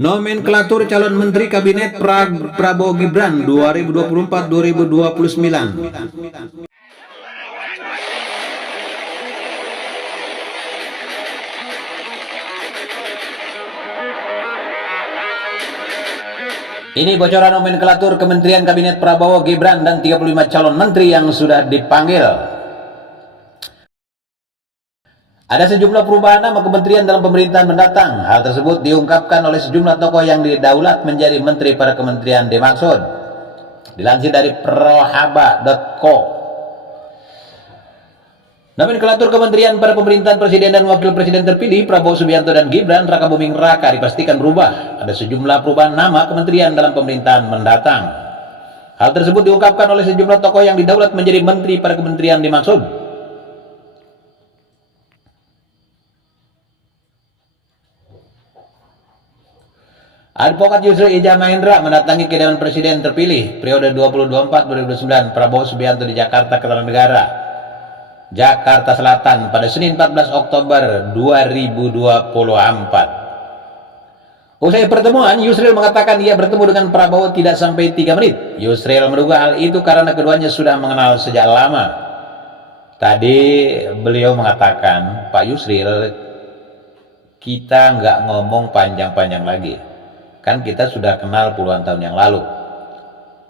Nomenklatur calon Menteri Kabinet Prabowo Gibran 2024-2029. Ini bocoran nomenklatur Kementerian Kabinet Prabowo Gibran dan 35 calon menteri yang sudah dipanggil. Ada sejumlah perubahan nama kementerian dalam pemerintahan mendatang. Hal tersebut diungkapkan oleh sejumlah tokoh yang didaulat menjadi menteri pada kementerian dimaksud. Dilansir dari prohaba.co. Nomenklatur kementerian pada pemerintahan presiden dan wakil presiden terpilih Prabowo Subianto dan Gibran Rakabuming Raka dipastikan berubah. Ada sejumlah perubahan nama kementerian dalam pemerintahan mendatang. Hal tersebut diungkapkan oleh sejumlah tokoh yang didaulat menjadi menteri pada kementerian dimaksud. Advokat Yusril Iza Mahendra mendatangi kediaman presiden terpilih periode 2024-2029 Prabowo Subianto di Jakarta, Kertanegara, Jakarta Selatan pada Senin 14 Oktober 2024. Usai pertemuan, Yusril mengatakan ia bertemu dengan Prabowo tidak sampai 3 menit. Yusril menduga hal itu karena keduanya sudah mengenal sejak lama. Tadi beliau mengatakan, Pak Yusril, kita nggak ngomong panjang-panjang lagi. Kan kita sudah kenal puluhan tahun yang lalu.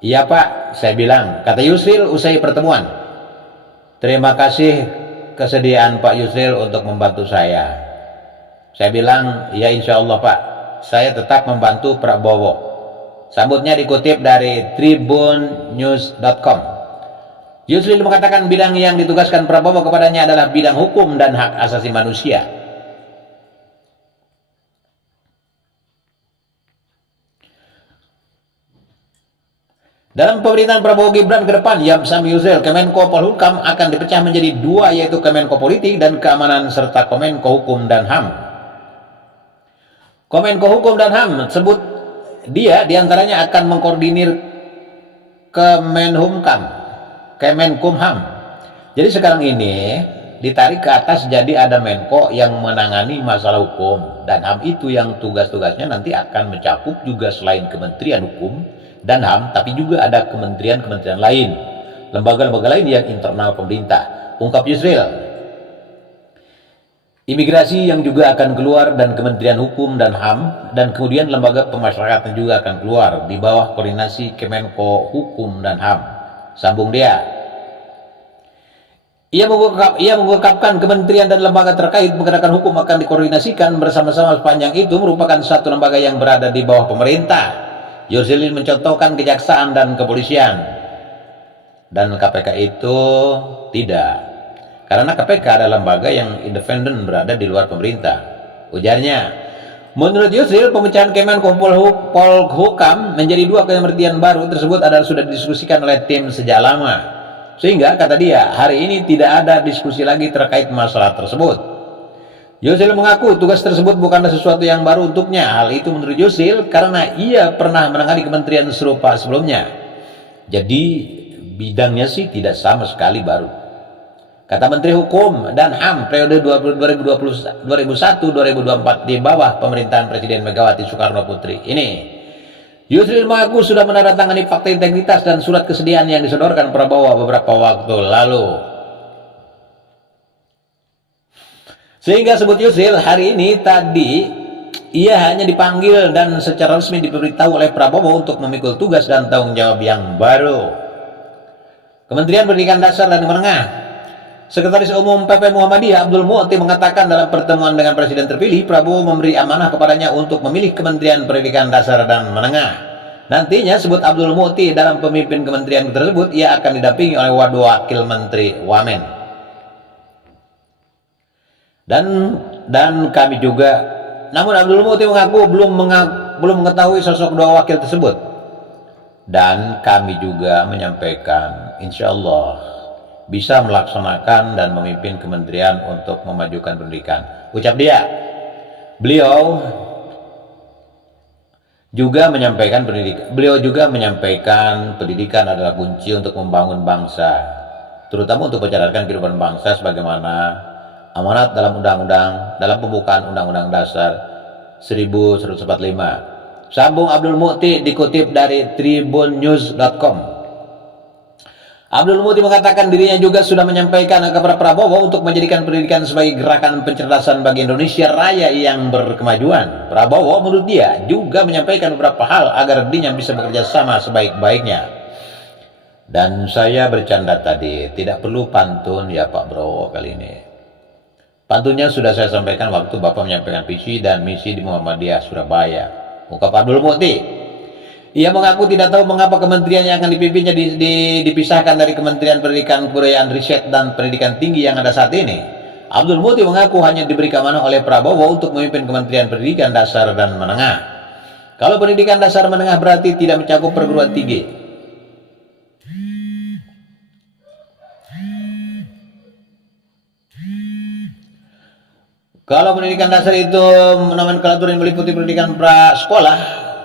Iya Pak, saya bilang, kata Yusril usai pertemuan. Terima kasih kesediaan Pak Yusril untuk membantu saya. Saya bilang, ya insya Allah Pak, saya tetap membantu Prabowo. Sambutnya dikutip dari tribunnews.com. Yusril mengatakan bidang yang ditugaskan Prabowo kepadanya adalah bidang hukum dan hak asasi manusia. Dalam pemerintahan Prabowo Gibran ke depan, Yamsam Yusril, Kemenko Polhukam akan dipecah menjadi dua, yaitu Kemenko Politik dan Keamanan serta Kemenko Hukum dan HAM. Kemenko Hukum dan HAM sebut dia diantaranya akan mengkoordinir Kemenkumham. Jadi sekarang ini ditarik ke atas jadi ada Menko yang menangani masalah hukum dan HAM itu yang tugas-tugasnya nanti akan mencakup juga selain Kementerian Hukum dan HAM, tapi juga ada kementerian-kementerian lain, lembaga-lembaga lain yang internal pemerintah, ungkap Yusril. Imigrasi yang juga akan keluar dan Kementerian Hukum dan HAM, dan kemudian lembaga pemasyarakatan juga akan keluar di bawah koordinasi Kemenko Hukum dan HAM, sambung dia. Ia mengungkapkan kementerian dan lembaga terkait penegakan hukum akan dikoordinasikan bersama-sama. Sepanjang itu merupakan satu lembaga yang berada di bawah pemerintah. Yusril mencontohkan kejaksaan dan kepolisian, dan KPK itu tidak, karena KPK adalah lembaga yang independen berada di luar pemerintah. Ujarnya, menurut Yusril, pemecahan Kemenko Polhukam menjadi dua kementerian baru tersebut adalah sudah didiskusikan oleh tim sejak lama, sehingga kata dia hari ini tidak ada diskusi lagi terkait masalah tersebut. Yusril mengaku tugas tersebut bukanlah sesuatu yang baru untuknya. Hal itu menurut Yusril karena ia pernah menangani kementerian serupa sebelumnya. Jadi bidangnya sih tidak sama sekali baru. Kata Menteri Hukum dan HAM periode 2001-2024 di bawah pemerintahan Presiden Megawati Soekarno Putri ini. Yusril mengaku sudah menandatangani fakta integritas dan surat kesediaan yang disodorkan Prabowo beberapa waktu lalu. Sehingga sebut Yusril hari ini tadi ia hanya dipanggil dan secara resmi diberitahu oleh Prabowo untuk memikul tugas dan tanggung jawab yang baru. Kementerian Pendidikan Dasar dan Menengah, Sekretaris Umum PP Muhammadiyah Abdul Mu'ti mengatakan dalam pertemuan dengan Presiden terpilih, Prabowo memberi amanah kepadanya untuk memilih Kementerian Pendidikan Dasar dan Menengah. Nantinya sebut Abdul Mu'ti dalam pemimpin kementerian tersebut ia akan didampingi oleh Wakil Menteri Wamen. Dan kami juga, namun Abdul Mu'ti mengaku belum mengetahui sosok dua wakil tersebut. Dan kami juga menyampaikan insya Allah bisa melaksanakan dan memimpin kementerian untuk memajukan pendidikan, ucap dia. Beliau juga menyampaikan pendidikan adalah kunci untuk membangun bangsa, terutama untuk mencerdaskan kehidupan bangsa sebagaimana amanat dalam pembukaan Undang-Undang Dasar 1145. Sambung Abdul Mukti dikutip dari tribunnews.com. Abdul Mukti mengatakan dirinya juga sudah menyampaikan kepada Prabowo untuk menjadikan pendidikan sebagai gerakan pencerdasan bagi Indonesia Raya yang berkemajuan. Prabowo menurut dia juga menyampaikan beberapa hal agar dirinya bisa bekerja sama sebaik-baiknya. Dan saya bercanda tadi, tidak perlu pantun ya Pak Prabowo kali ini. Pantunnya sudah saya sampaikan waktu Bapak menyampaikan visi dan misi di Muhammadiyah Surabaya. Ungkap Abdul Mukti. Ia mengaku tidak tahu mengapa kementerian yang akan dipimpinnya dipisahkan dari Kementerian Pendidikan, Kebudayaan, Riset, dan Pendidikan Tinggi yang ada saat ini. Abdul Mukti mengaku hanya diberi keamanan oleh Prabowo untuk memimpin Kementerian Pendidikan Dasar dan Menengah. Kalau pendidikan dasar menengah berarti tidak mencakup perguruan tinggi. Kalau pendidikan dasar itu nomenklatur yang meliputi pendidikan prasekolah,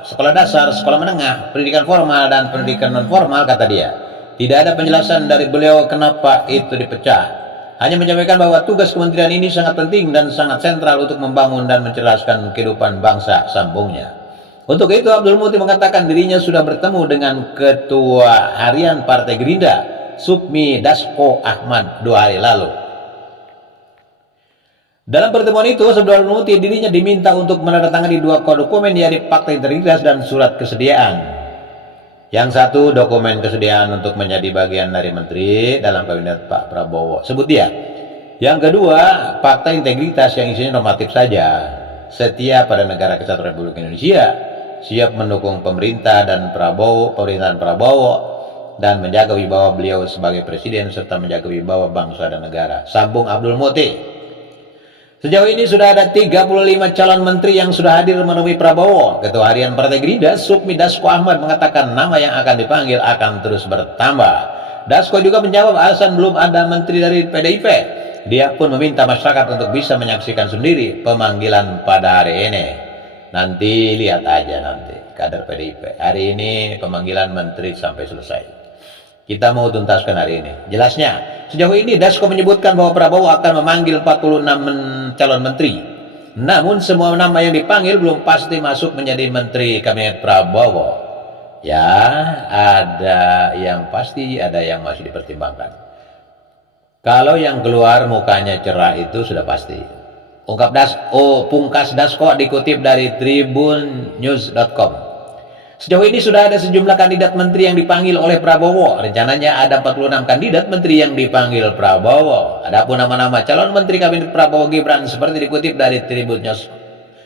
sekolah dasar, sekolah menengah, pendidikan formal, dan pendidikan non-formal, kata dia. Tidak ada penjelasan dari beliau kenapa itu dipecah. Hanya menyampaikan bahwa tugas kementerian ini sangat penting dan sangat sentral untuk membangun dan mencerdaskan kehidupan bangsa, sambungnya. Untuk itu Abdul Mukti mengatakan dirinya sudah bertemu dengan Ketua Harian Partai Gerindra, Sukmi Dasko Ahmad, 2 hari lalu. Dalam pertemuan itu, Abdul Mukti dirinya diminta untuk menandatangani 2 dokumen, yaitu Fakta Integritas dan Surat Kesediaan. Yang satu dokumen kesediaan untuk menjadi bagian dari menteri dalam kabinet Pak Prabowo, sebut dia. Yang kedua, Fakta Integritas yang isinya normatif saja. Setia pada negara kesatuan Republik Indonesia, siap mendukung pemerintahan Prabowo dan menjaga wibawa beliau sebagai presiden serta menjaga wibawa bangsa dan negara. Sambung Abdul Mukti. Sejauh ini sudah ada 35 calon menteri yang sudah hadir menemui Prabowo. Ketua Harian Partai Gerindra, Sukmi Dasko Ahmad, mengatakan nama yang akan dipanggil akan terus bertambah. Dasko juga menjawab alasan belum ada menteri dari PDIP. Dia pun meminta masyarakat untuk bisa menyaksikan sendiri pemanggilan pada hari ini. Nanti lihat aja nanti kader PDIP. Hari ini pemanggilan menteri sampai selesai. Kita mau tuntaskan hari ini. Jelasnya, sejauh ini Dasko menyebutkan bahwa Prabowo akan memanggil 46 calon menteri. Namun semua nama yang dipanggil belum pasti masuk menjadi menteri kabinet Prabowo. Ya, ada yang pasti, ada yang masih dipertimbangkan. Kalau yang keluar mukanya cerah itu sudah pasti. Ungkap Pungkas Dasko dikutip dari tribunnews.com. Sejauh ini sudah ada sejumlah kandidat menteri yang dipanggil oleh Prabowo. Rencananya ada 46 kandidat menteri yang dipanggil Prabowo. Adapun nama-nama calon menteri kabinet Prabowo Gibran seperti dikutip dari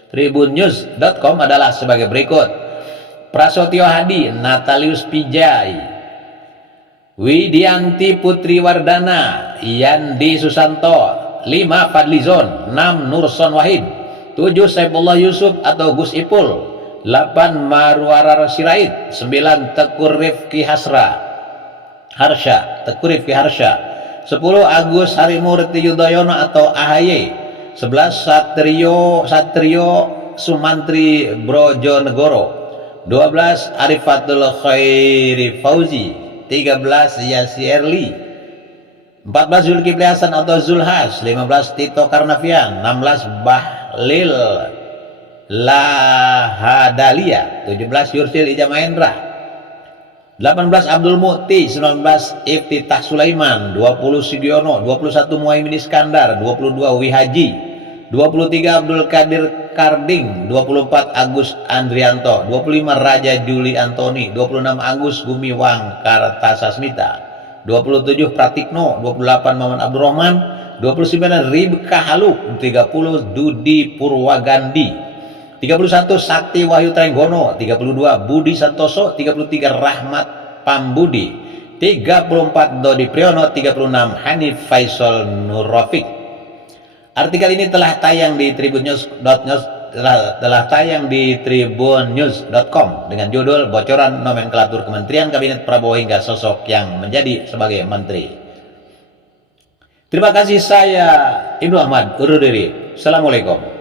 tribunnews.com adalah sebagai berikut. Prasetyo Hadi, Natalius Pijai, Widianti Putri Wardana, Yandi Susanto, 5 Fadlizon, 6 Nurson Wahid, 7 Saifullah Yusuf atau Gus Ipul, 8 Marwara Sirait, 9 Tekur Rifki Harsha, 10 Agus Harimurti Yudhoyono atau AHY, 11 Satrio Sumantri Brojonegoro, 12 Arifatul Khairi Fauzi, 13 Yasi Erli, 14 Zulkifli Hasan atau Zulhas, 15 Tito Karnavian, 16 Bahlil Lahadalia, 17 Yursil Ija Mahendra, 18 Abdul Mukti, 19 Iftitah Sulaiman, 20 Sugiono, 21 Muhaimin Iskandar, 22 Wihaji, 23 Abdul Qadir Karding, 24 Agus Andrianto, 25 Raja Juli Antoni, 26 Agus Gumiwang Kartasasmita, 27 Pratikno, 28 Maman Abdurrahman, 29 Ribka Haluk, 30 Dudi Purwagandi, 31 Sakti Wahyu Trenggono, 32 Budi Santoso, 33 Rahmat Pambudi, 34 Dodi Priyono, 36 Hanif Faisal Nurrafiq. Artikel ini telah tayang di tribunnews.com dengan judul Bocoran Nomenklatur Kementerian Kabinet Prabowo hingga sosok yang menjadi sebagai menteri. Terima kasih, saya Ibnu Ahmad undur diri. Assalamualaikum.